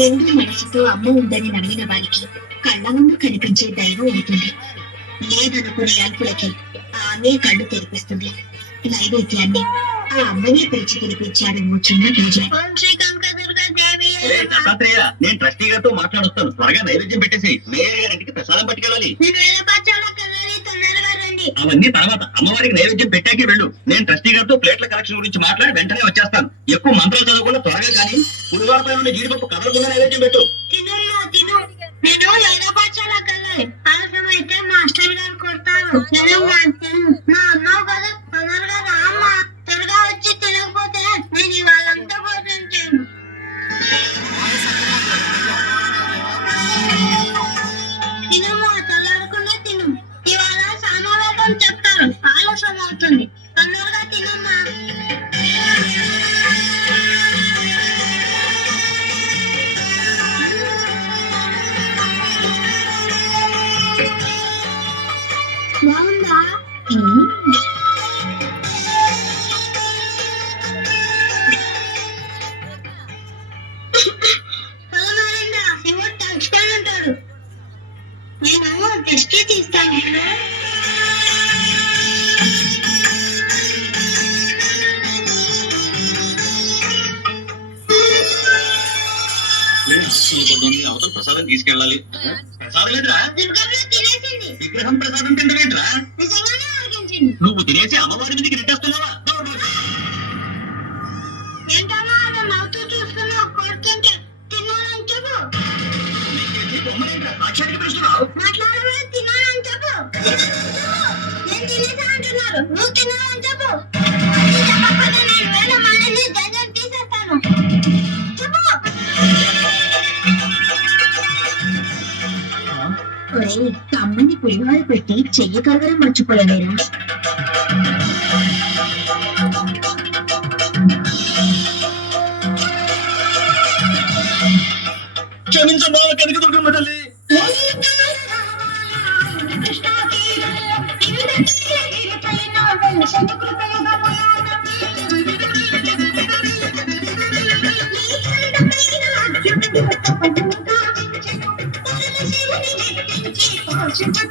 నిండు మనసుతో అమ్మ ఉందని నమ్మిన వారికి కళ్ళ ముందు కనిపించే దైవం అవుతుంది. లేదనుకునే అల్పులకి ఆమె కళ్ళు తెరిపిస్తుంది. నైవేద్యాన్ని ఆ అమ్మనే పిలిచి తినిపించాడు చిన్న పూజ. నేను ట్రస్టీ గారితో మాట్లాడొస్తాను. త్వరగా నైవేద్యం పెట్టేసి మేయర్ గారింటికి ప్రసాదం పట్టుకెళ్ళాలి. అవన్నీ తర్వాత అమ్మవారికి నైవేద్యం పెట్టాకే వెళ్ళు. నేను ట్రస్టీ గారితో ప్లేట్ల కలెక్షన్ గురించి మాట్లాడి వెంటనే వచ్చేస్తాను. ఎక్కువ మంత్రాలు చదవకుండా త్వరగా కానీ పులివార పై నుండి జీడిపప్పు కదలకుండా నైవేద్యం పెట్టు. అవసరమైతే మాస్టర్ గారు కొడతారు. మా అమ్మ కదా తొందరగా రామ్మా. త్వరగా వచ్చి తినకపోతే నేను ఇవాళంతా భోజనం చేయను. తినమ్మా, తెల్లారకుండా తిను. ఇవాళ సామవేదం చెప్తారు, ఆలస్యం అవుతుంది. తొందరగా తినమ్మా. బాగుందా? ఉంటాడు. నేను టెస్ట్ తీస్తాను. అవతల ప్రసాదం తీసుకెళ్ళాలి. ప్రసాదం లేదురా, విగ్రహం ప్రసాదం తింటవేంట్రా? నువ్వు తినేసి అమ్మవారి మీదకి నెట్టేస్తున్నావా? ఏంటమ్మా నవ్వుతూ చూస్తున్నావు? కొడుతుంటే తిన్నానని చెప్పు. మాట్లాడవే, తిన్నానని చెప్పు. నేను తినేసా అంటున్నారు, నువ్వు తిన్నానని చెప్పు. చెప్పకపోతే నేను వేరే మానేసి జంజం తీసేస్తాను. చెప్పు. అమ్మని పులిహోర పెట్టి చెయ్యి కలవరం మర్చిపోయావేరా? క్షమించమ్మా, కనుక దుర్గమ్మ తల్లి. Thank you.